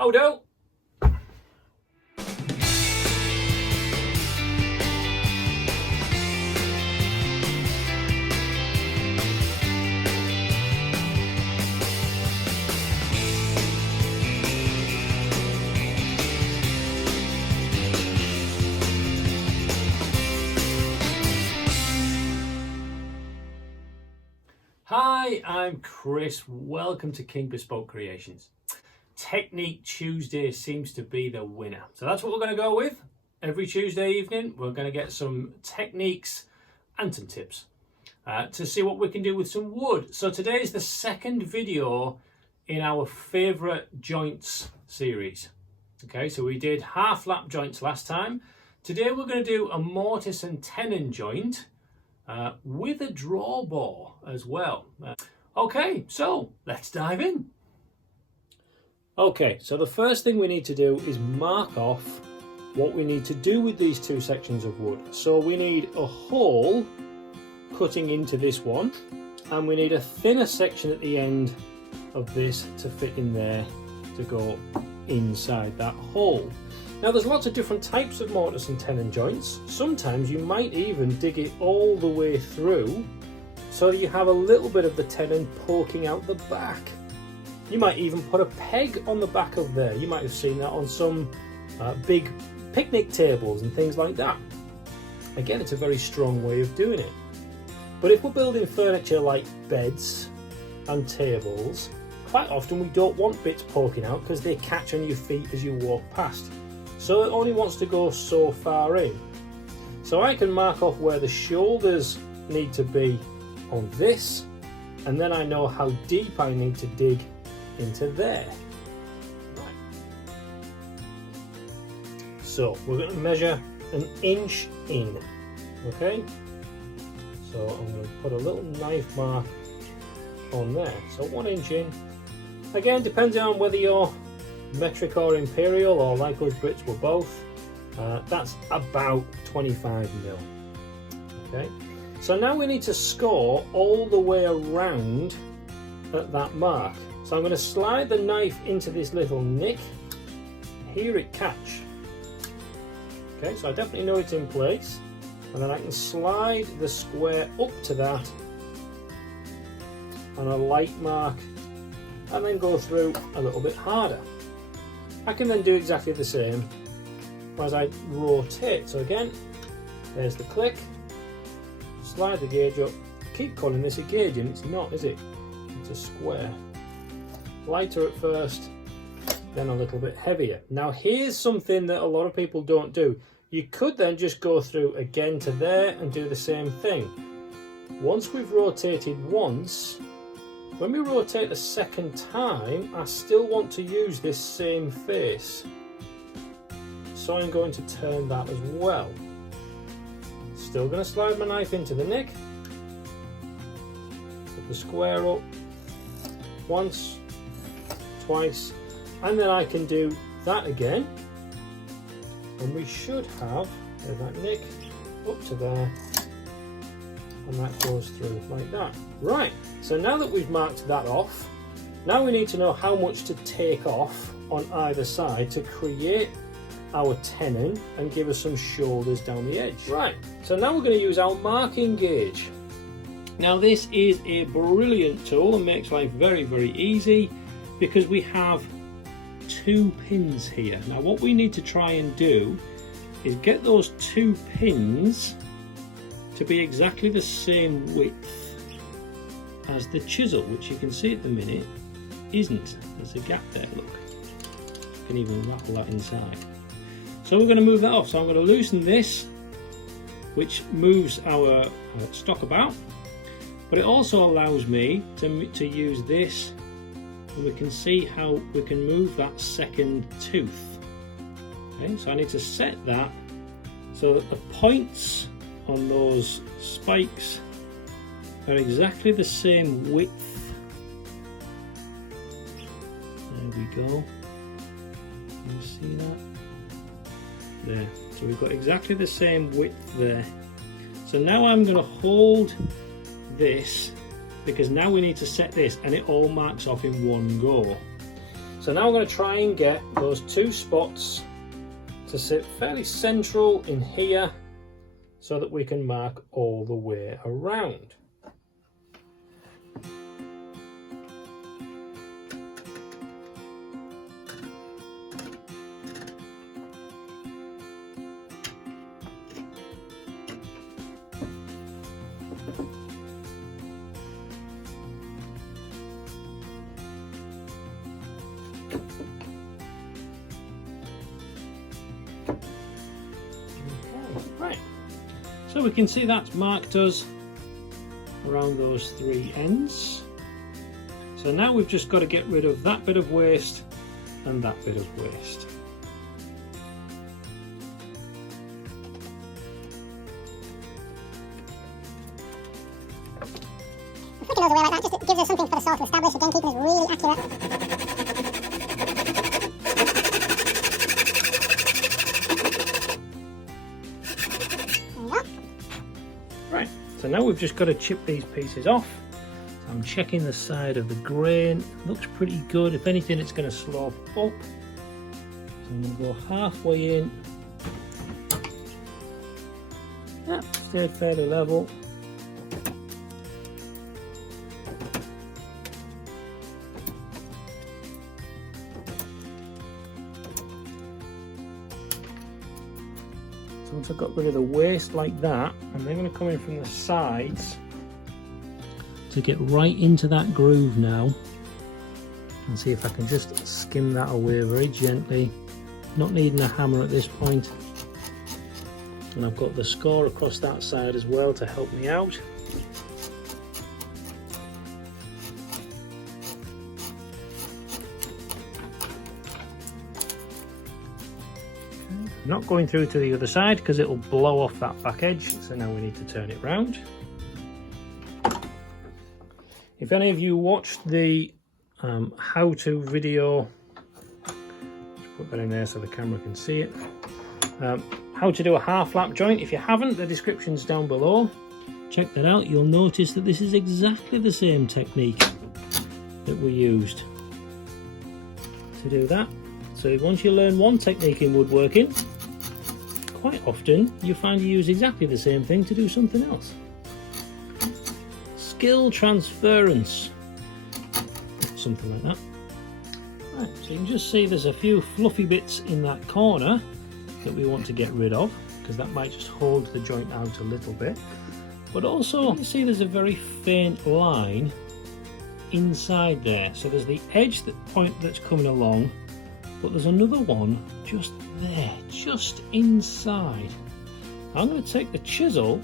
Oh no! Hi, I'm Chris. Welcome to King Bespoke Creations. Technique Tuesday seems to be the winner. So that's what we're going to go with. Every Tuesday evening, we're going to get some techniques and some tips to see what we can do with some wood. So today is the second video in our favourite joints series. Okay, so we did half lap joints last time. Today we're going to do a Mortice and Tenon joint with a drawbore as well. Okay, so let's dive in. Okay, so the first thing we need to do is mark off what we need to do with these two sections of wood. So we need a hole cutting into this one, and we need a thinner section at the end of this to fit in there to go inside that hole. Now there's lots of different types of mortise and tenon joints. Sometimes you might even dig it all the way through so that you have a little bit of the tenon poking out the back. You might even put a peg on the back of there. You might have seen that on some big picnic tables and things like that. Again, it's a very strong way of doing it. But if we're building furniture like beds and tables, quite often we don't want bits poking out because they catch on your feet as you walk past. So it only wants to go so far in. So I can mark off where the shoulders need to be on this, and then I know how deep I need to dig into there. Right. So we're going to measure an inch in. Okay, so I'm going to put a little knife mark on there. So 1 inch in. Again, depending on whether you're metric or imperial, or like us Brits were both, that's about 25 mil. Okay, so now we need to score all the way around at that mark. So I'm going to slide the knife into this little nick. Hear it catch. Okay, so I definitely know it's in place, and then I can slide the square up to that and a light mark, and then go through a little bit harder. I can then do exactly the same as I rotate. So again, there's the click, slide the gauge up. Keep calling this a gauge, and it's not, is it? It's a square. Lighter at first, then a little bit heavier. Now here's something that a lot of people don't do. You could then just go through again to there and do the same thing. Once we've rotated once, when we rotate the second time, I still want to use this same face. So I'm going to turn that as well. Still going to slide my knife into the nick, put the square up once, twice, and then I can do that again, and we should have that nick up to there, and that goes through like that. Right, so now that we've marked that off, now we need to know how much to take off on either side to create our tenon and give us some shoulders down the edge. Right, so now we're going to use our marking gauge. Now this is a brilliant tool and makes life very, very easy, because we have 2 pins here. Now what we need to try and do is get those 2 pins to be exactly the same width as the chisel, which you can see at the minute isn't. There's a gap there, look. You can even rattle that inside. So we're going to move that off. So I'm going to loosen this, which moves our stock about, but it also allows me to use this, and we can see how we can move that second tooth. Okay, so I need to set that so that the points on those spikes are exactly the same width. There we go. Can you see that? There. So we've got exactly the same width there. So now I'm going to hold this, because now we need to set this, and it all marks off in one go. So So now I'm going to try and get those two spots to sit fairly central in here so that we can mark all the way around. Right, so we can see that's marked us around those three ends. So now we've just got to get rid of that bit of waste and that bit of waste. Flicking those away like that just gives us something for the saw to establish, again keeping us really accurate. Right, so now we've just got to chip these pieces off. So I'm checking the side of the grain. Looks pretty good. If anything, it's going to slope up. So I'm going to go halfway in. Yeah, stayed fairly level. So once I've got rid of the waste like that, and they're going to come in from the sides to get right into that groove now, and see if I can just skim that away very gently, not needing a hammer at this point. And I've got the score across that side as well to help me out. Not going through to the other side because it will blow off that back edge, so now we need to turn it round. If any of you watched the how-to video, just put that in there so the camera can see it, how to do a half lap joint. If you haven't, the description's down below. Check that out. You'll notice that this is exactly the same technique that we used to do that. So once you learn one technique in woodworking, quite often you find you use exactly the same thing to do something else. Skill transference, something like that. Right, so you can just see there's a few fluffy bits in that corner that we want to get rid of, because that might just hold the joint out a little bit. But also you see there's a very faint line inside there. So there's the edge point that's coming along, but there's another one just there, just inside. I'm going to take the chisel.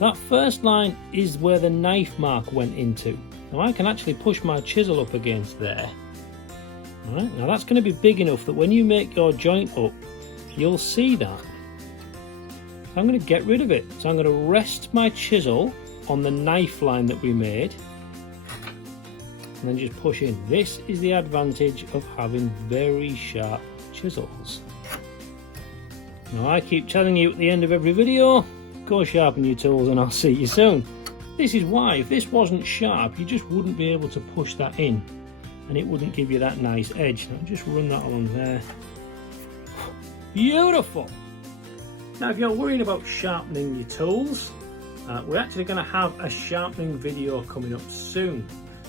That first line is where the knife mark went into. Now I can actually push my chisel up against there. Alright, now that's going to be big enough that when you make your joint up, you'll see that. I'm going to get rid of it. So I'm going to rest my chisel on the knife line that we made, and then just push in. This is the advantage of having very sharp chisels. Now I keep telling you at the end of every video, go sharpen your tools and I'll see you soon. This is why, if this wasn't sharp, you just wouldn't be able to push that in and it wouldn't give you that nice edge. Now just run that along there. Beautiful! Now if you're worrying about sharpening your tools, we're actually going to have a sharpening video coming up soon.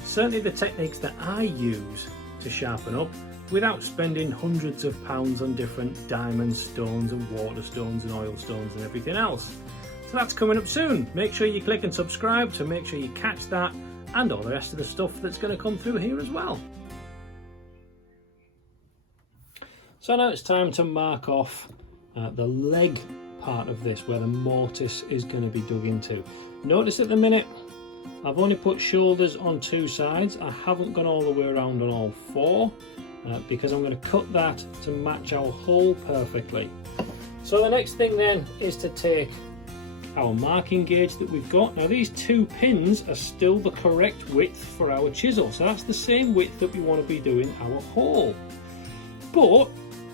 Certainly the techniques that I use to sharpen up without spending hundreds of pounds on different diamond stones and water stones and oil stones and everything else. So that's coming up soon. Make sure you click and subscribe to make sure you catch that and all the rest of the stuff that's going to come through here as well. So now it's time to mark off the leg part of this, where the mortise is going to be dug into. Notice at the minute I've only put shoulders on two sides. I haven't gone all the way around on all four because I'm going to cut that to match our hole perfectly. So the next thing then is to take our marking gauge that we've got. Now these two pins are still the correct width for our chisel, so that's the same width that we want to be doing our hole. But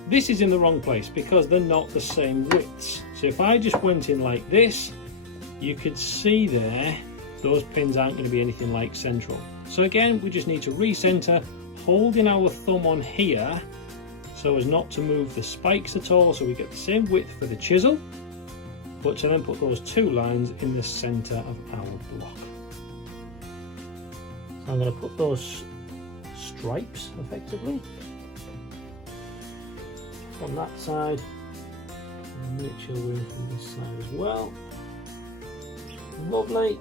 this is in the wrong place because they're not the same widths. So if I just went in like this, you could see there those pins aren't going to be anything like central. So again, we just need to recenter, holding our thumb on here so as not to move the spikes at all, so we get the same width for the chisel, but to then put those 2 lines in the centre of our block. So I'm going to put those stripes effectively on that side, and make sure we're in from this side as well. Lovely.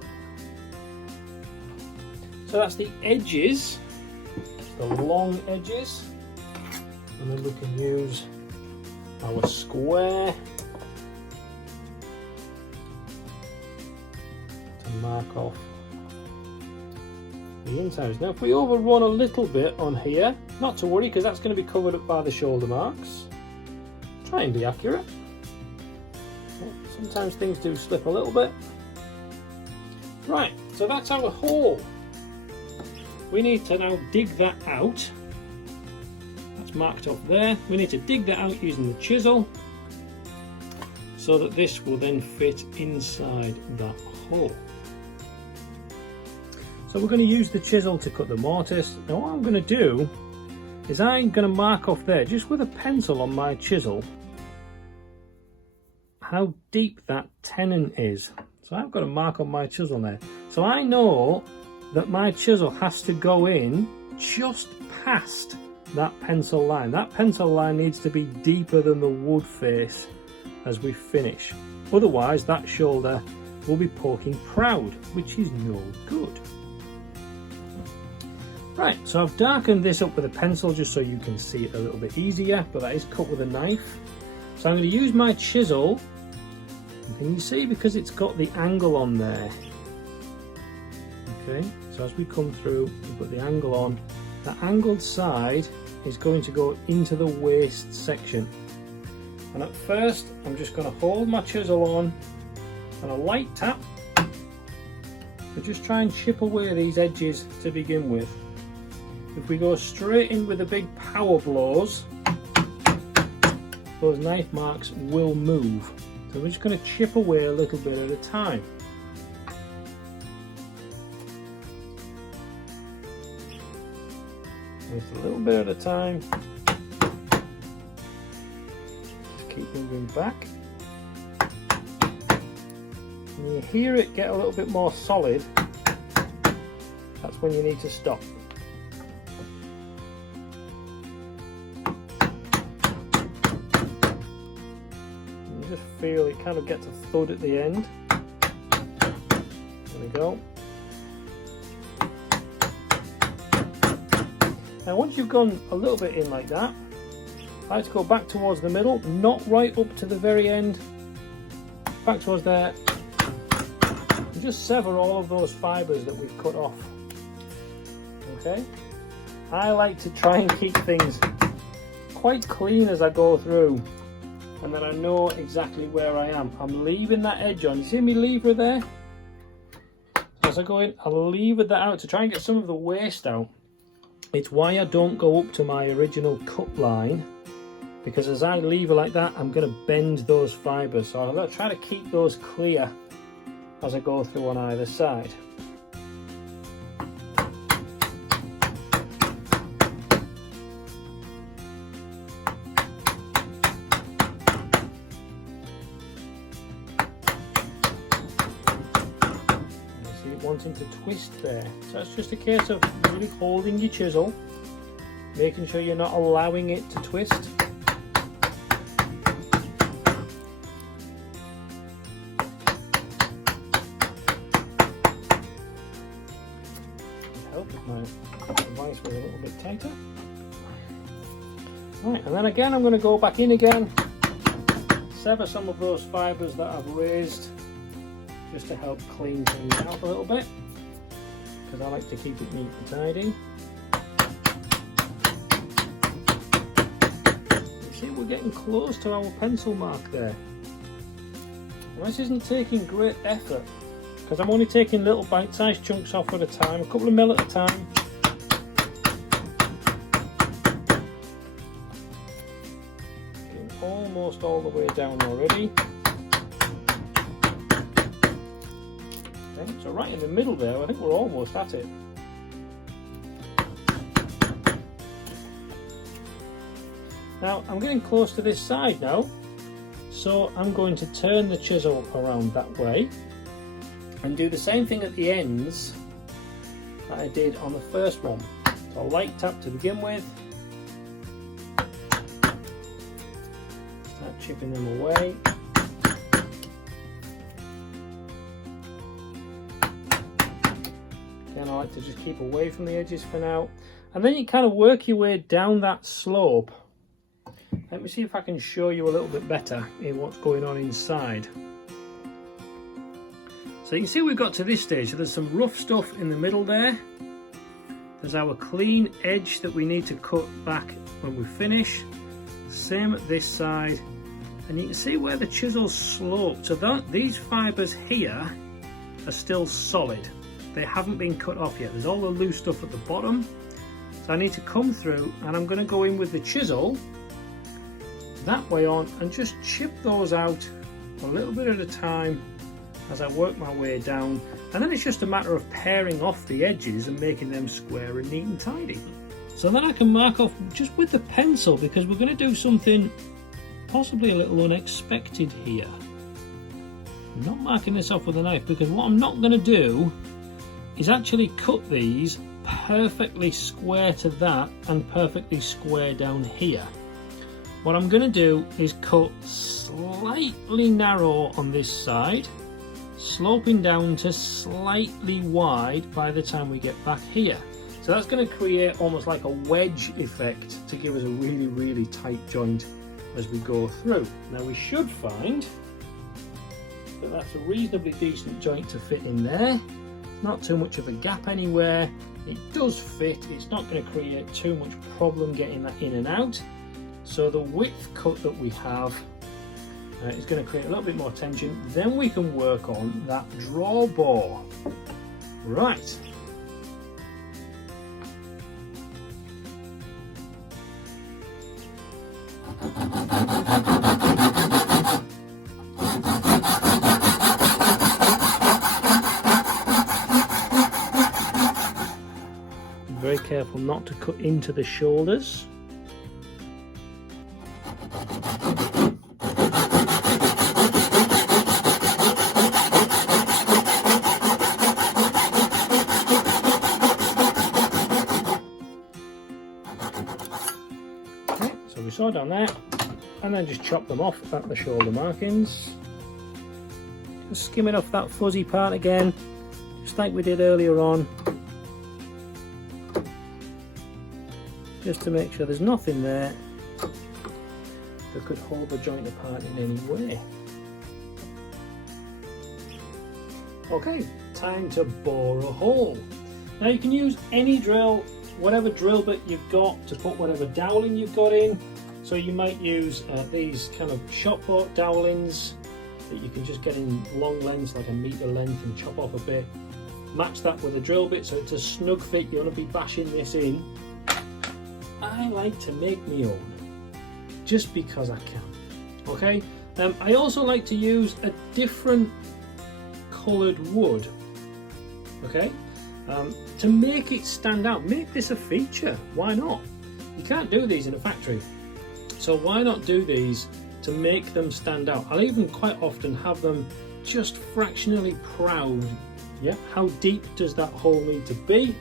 So that's the edges, the long edges, and then we can use our square to mark off the insides. Now if we overrun a little bit on here, not to worry, because that's going to be covered up by the shoulder marks. Try and be accurate. Sometimes things do slip a little bit. Right, so that's our hole. We need to now dig that out. That's marked off there. We need to dig that out using the chisel so that this will then fit inside that hole. So we're going to use the chisel to cut the mortise. Now what I'm going to do is I'm going to mark off there, just with a pencil on my chisel, how deep that tenon is. So I've got a mark on my chisel there. So I know that my chisel has to go in just past that pencil line. That pencil line needs to be deeper than the wood face as we finish. Otherwise that shoulder will be poking proud, which is no good. Right, so I've darkened this up with a pencil just so you can see it a little bit easier, but that is cut with a knife. So I'm going to use my chisel. Can you see, because it's got the angle on there? Okay, so as we come through, we put the angle on. The angled side is going to go into the waist section. And at first, I'm just going to hold my chisel on and a light tap to just try and chip away these edges to begin with. If we go straight in with the big power blows, those knife marks will move. So we're just going to chip away a little bit at a time. Just a little bit at a time. Just keep moving back. When you hear it get a little bit more solid, that's when you need to stop. Just feel it kind of gets a thud at the end. There we go. Now once you've gone a little bit in like that, I like to go back towards the middle, not right up to the very end, back towards there, and just sever all of those fibres that we've cut off. Okay? I like to try and keep things quite clean as I go through, and then I know exactly where I am. I'm leaving that edge on. You see me lever there? As I go in, I'll lever that out to try and get some of the waste out. It's why I don't go up to my original cut line, because as I lever like that, I'm going to bend those fibres. So I'll try to keep those clear as I go through on either side. Wanting to twist there, so it's just a case of really holding your chisel, making sure you're not allowing it to twist. It'd help if my device was a little bit tighter. Right, and then again I'm going to go back in again, sever some of those fibres that I've raised, just to help clean things out a little bit, because I like to keep it neat and tidy. You see, we're getting close to our pencil mark there. And this isn't taking great effort, because I'm only taking little bite-sized chunks off at a time, a couple of mil at a time. Getting almost all the way down already. So right in the middle there, I think we're almost at it. Now I'm getting close to this side now, so I'm going to turn the chisel around that way and do the same thing at the ends that I did on the first one. So a light tap to begin with, start chipping them away. Again, I like to just keep away from the edges for now, and then you kind of work your way down that slope. Let me see if I can show you a little bit better in what's going on inside. So you can see we've got to this stage, so there's some rough stuff in the middle there. There's our clean edge that we need to cut back when we finish. Same at this side, and you can see where the chisel's sloped. So these fibres here are still solid. They haven't been cut off yet. There's all the loose stuff at the bottom. So I need to come through, and I'm going to go in with the chisel that way on and just chip those out a little bit at a time as I work my way down, and then it's just a matter of paring off the edges and making them square and neat and tidy. So then I can mark off just with the pencil, because we're going to do something possibly a little unexpected here. I'm not marking this off with a knife, because what I'm not going to do is actually cut these perfectly square to that and perfectly square down here. What I'm going to do is cut slightly narrow on this side, sloping down to slightly wide by the time we get back here. So that's going to create almost like a wedge effect to give us a really tight joint as we go through. Now we should find that that's a reasonably decent joint to fit in there. Not too much of a gap anywhere. It does fit. It's not going to create too much problem getting that in and out. So the width cut that we have is going to create a little bit more tension. Then we can work on that drawbore. Right. Be very careful not to cut into the shoulders. Saw down there, and then just chop them off at the shoulder markings. Just skimming off that fuzzy part again, just like we did earlier on, just to make sure there's nothing there that could hold the joint apart in any way. Okay, time to bore a hole. Now you can use any drill, whatever drill bit you've got, to put whatever doweling you've got in. So you might use these kind of shop bought dowelings that you can just get in long lengths, like a metre length, and chop off a bit. Match that with a drill bit so it's a snug fit. You want to be bashing this in. I like to make my own, just because I can. Okay. I also like to use a different coloured wood. Okay. To make it stand out, make this a feature. Why not? You can't do these in a factory. So why not do these to make them stand out? I'll even quite often have them just fractionally proud. Yeah, how deep does that hole need to be?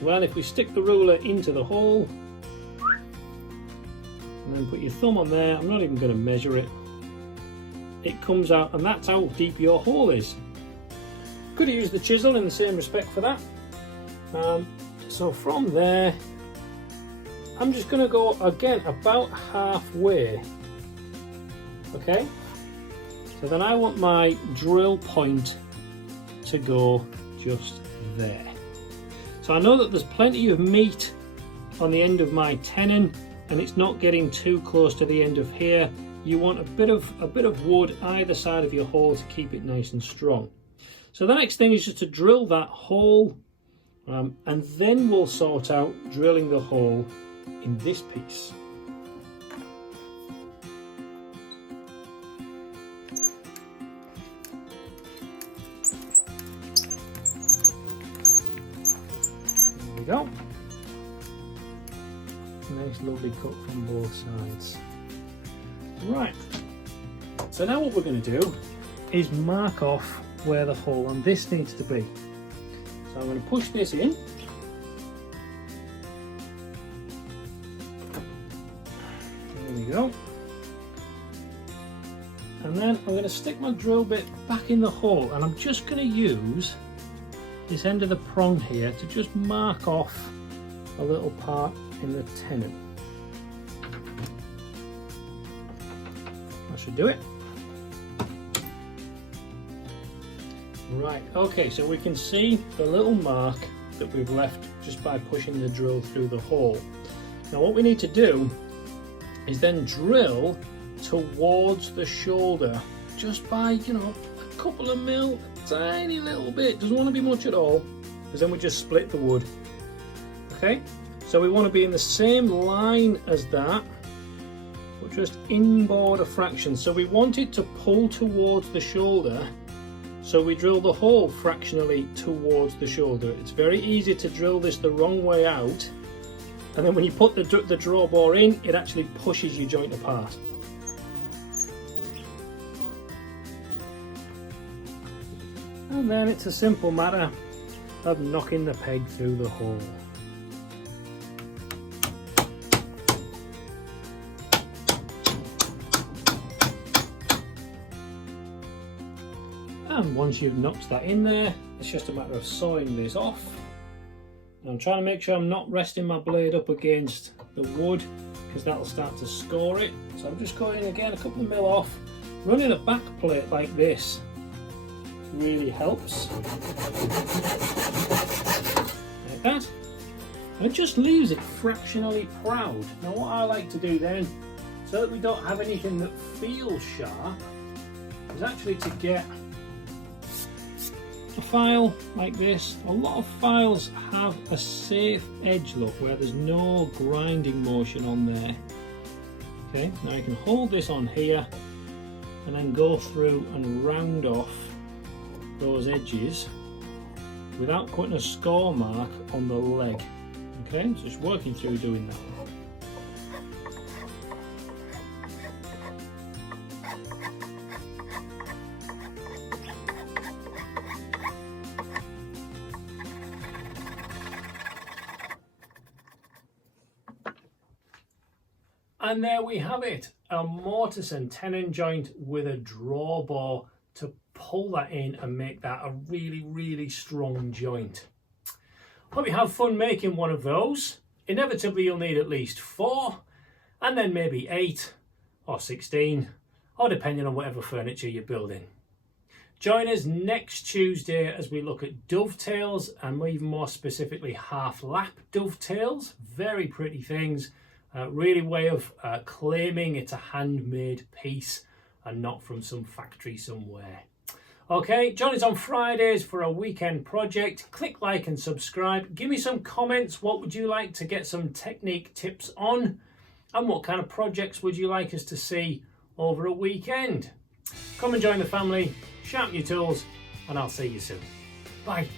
Well, if we stick the ruler into the hole and then put your thumb on there, I'm not even going to measure it. It comes out, and that's how deep your hole is. Could have used the chisel in the same respect for that. So from there, I'm just going to go again about halfway. Okay, so then I want my drill point to go just there. So I know that there's plenty of meat on the end of my tenon, and it's not getting too close to the end of here. You want a bit of wood either side of your hole to keep it nice and strong. So the next thing is just to drill that hole, and then we'll sort out drilling the hole in this piece. There we go. nice lovely cut from both sides. Right, so now what we're going to do is mark off where the hole on this needs to be. So I'm going to push this in. There we go. And then I'm going to stick my drill bit back in the hole, and I'm just going to use this end of the prong here to just mark off a little part in the tenon. That should do it. Right, okay, so we can see the little mark that we've left just by pushing the drill through the hole. Now what we need to do is then drill towards the shoulder just by, you know, a couple of mil, a tiny little bit. Doesn't want to be much at all, because then we just split the wood. Okay, so we want to be in the same line as that, but just inboard a fraction. So we want it to pull towards the shoulder, so we drill the hole fractionally towards the shoulder. It's very easy to drill this the wrong way out, and then when you put the drawbore in, it actually pushes your joint apart. And then it's a simple matter of knocking the peg through the hole. And once you've knocked that in there, it's just a matter of sawing this off. And I'm trying to make sure I'm not resting my blade up against the wood, because that'll start to score it. So I'm just going again a couple of mil off. Running a back plate like this really helps. Like that. And it just leaves it fractionally proud. Now what I like to do then, so that we don't have anything that feels sharp, is actually to get a file like this. A lot of files have a safe edge look where there's no grinding motion on there. Okay, now you can hold this on here and then go through and round off those edges without putting a score mark on the leg. Okay, so just working through doing that. And there we have it, a mortise and tenon joint with a drawbore to pull that in and make that a really, really strong joint. Hope you have fun making one of those. Inevitably you'll need at least 4, and then maybe 8 or 16, or depending on whatever furniture you're building. Join us next Tuesday as we look at dovetails, and even more specifically half lap dovetails. Very pretty things. Really way of claiming it's a handmade piece and not from some factory somewhere. Okay, join us on Fridays for a weekend project. Click like and subscribe. Give me some comments. What would you like to get some technique tips on? And what kind of projects would you like us to see over a weekend? Come and join the family, sharpen your tools, and I'll see you soon. Bye.